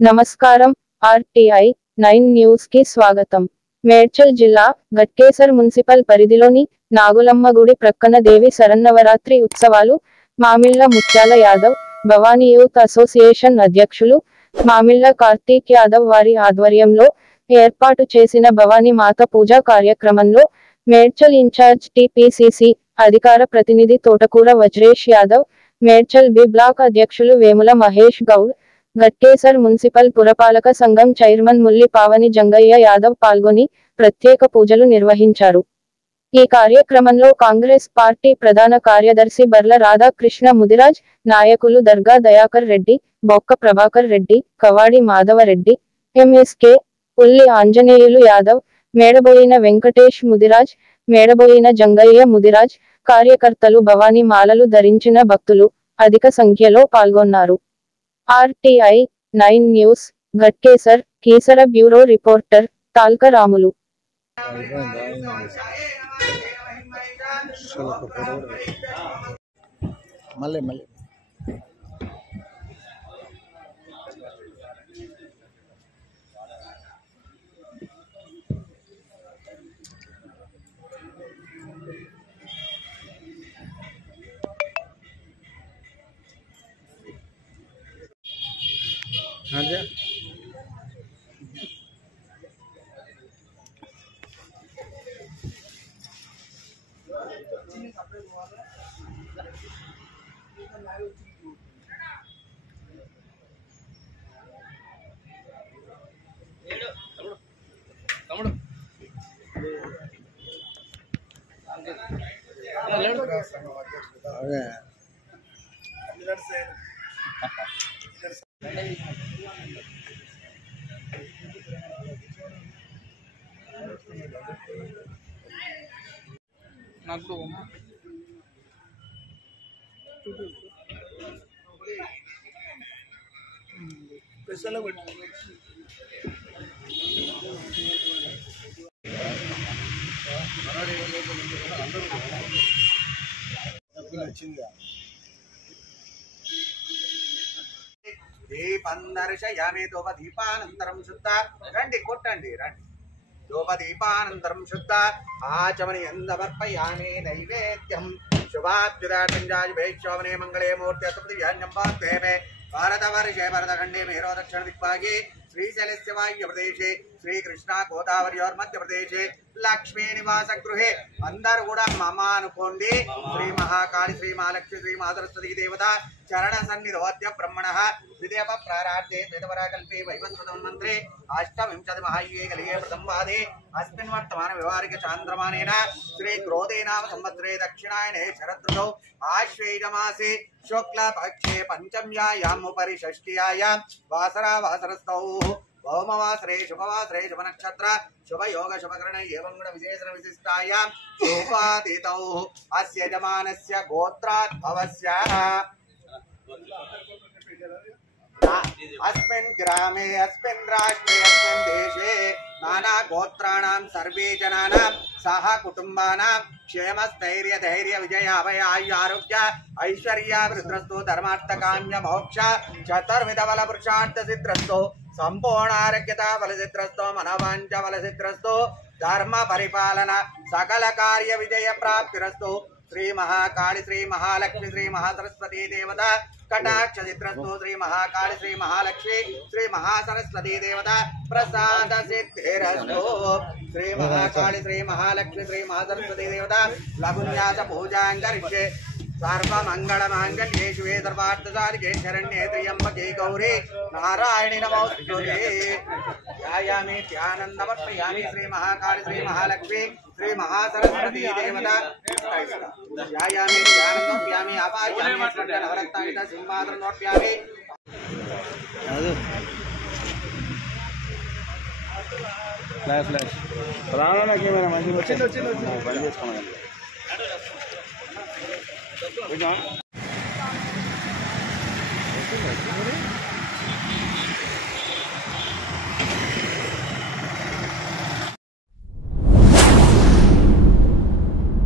నమస్కారం. RTI 9 news కి స్వాగతం. మేడ్చల్ జిల్లా గట్కేసర్ మున్సిపల్ పరిధిలోని నాగులమ్మ గుడి ప్రక్కన దేవి శరన్నవరాత్రి ఉత్సవాలు మామిళ్ళ ముత్యాల యాదవ్ భవానీ యూత్ అసోసియేషన్ అధ్యక్షులు మామిళ్ళ కార్తీక్ యాదవ్ వారి ఆధ్వర్యంలో ఏర్పాటు చేసిన భవానీ మాత పూజా కార్యక్రమంలో మేడ్చల్ ఇన్ఛార్జ్ టీపీసీసీ అధికార ప్రతినిధి తోటకూర వజ్రేష్ యాదవ్, మేడ్చల్ బి బ్లాక్ అధ్యక్షులు వేముల మహేష్ గౌడ్, గట్కేసర్ మున్సిపల్ పురపాలక సంఘం చైర్మన్ ముల్లి పావని జంగయ్య యాదవ్ పాల్గొని ప్రత్యేక పూజలు నిర్వహించారు. ఈ కార్యక్రమంలో కాంగ్రెస్ పార్టీ ప్రధాన కార్యదర్శి బర్ల రాధాకృష్ణ ముదిరాజ్, నాయకులు దర్గా దయాకర్ రెడ్డి, బొక్క ప్రభాకర్ రెడ్డి, కవాడి మాధవరెడ్డి, ఎంఎస్కే, ఉల్లి ఆంజనేయులు యాదవ్, మేడబోయిన వెంకటేష్ ముదిరాజ్, మేడబోయిన జంగయ్య ముదిరాజ్, కార్యకర్తలు భవానీ మాలలు ధరించిన భక్తులు అధిక సంఖ్యలో పాల్గొన్నారు. RTI 9 news Ghatkesar Keesara bureau reporter Talka Ramulu. దీపందర్శయామి ధూపదీపానంతరం శుద్ధ రండి కొట్టండి రండి ధూపదీపానంతరం శుద్ధ ఆచమనీయం సమర్పయామి నైవేద్యం శుభాభ్యుదాశోభనే మంగళే మూర్త్యస్పతివ్యాన్యం పార్థేమే భారతవర్షే భరతఖండే మేరో దక్షిణ దిక్పాగే శ్రీశైలస్య వాయవ్య ప్రదేశే శ్రీకృష్ణ గోదావరియోర్మధ్య ప్రదేశే లక్ష్మీ నివాస గృహే అందరూ కూడా మమ అనుకోండి. శ్రీ మహాకాళి శ్రీ మహాలక్ష్మి శ్రీ మహాసరస్వతి దేవత చరణ సన్నిరోధ్య బ్రహ్మణ విదేవ ప్రారార్థే వేదవరాకల్పే వైవస్వతం మంత్రే అష్టవింశతి మహాయ్యే కలిగే ప్రథమవాదే అస్మిన్ వర్తమాన వ్యవహారిక చాంద్రమానేన శ్రీ క్రోధే నామ సంవత్సరే దక్షిణాయనే శరదృతౌ ఆశ్వేజమాసే శుక్ల పక్షే పంచమ్యాయాం ఉపరి షష్ఠ్యాయాం వాసరా వాసరస్థౌ భౌమవాసరే శుభవాసరే శుభ నక్షత్ర శుభ యోగ శుభకరణ ఏవం గుణ విశేషణ విశిష్టాయాం శోభాతీతౌ అస్య యజమానస్య గోత్రాద్భవస్య अस्मिन् ग्रामे अस्मिन् राष्ट्रे अस्मिन् देशे नाना गोत्राणां सर्वे जनानां सह कुटुम्बानां क्षेमस्थैर्य धैर्य विजय अभय आयुरारोग्य ऐश्वर्याभिवृद्धिरस्तु धर्मार्थकाम्य मोक्ष चतुर्विध बल पुरुषार्थ सिद्धिरस्तु संपूर्ण आरोग्यता बलसिद्धिरस्तु मनोवांच बलसिद्धिरस्तु धर्म परिपालन सकल कार्य विजय प्राप्तिरस्तु श्री महाकाली श्री महालक्ष्मी श्री महासरस्वती देवता कटाक्ष सिद्धिरस्तु श्री महाकाली श्री महालक्ष्मी श्री महासरस्वती देवता प्रसाद सिद्धिरस्तु श्री महाकाली श्री महालक्ष्मी श्री महासरस्वती देवता लघुन्यास पूजां करिष्ये सर्वमंगल मांगल्ये शिवे सर्वार्थसाधिके शरण्ये त्र्यंबके गौरी नारायणी नमोस्तुते ध्यायामि ध्यानन्दमर्पयामि श्री महाकाली श्री महालक्ष्मी श्री महासरस्वती देवता ध्यायामि ध्यानन्दमर्पयामि आवाहयामि नवरत्नायुध सिंहासनमर्पयामि फ्लैश प्राणना कैमरा మంచి వచ్చింది బంద్ చేసుకోమని We're done.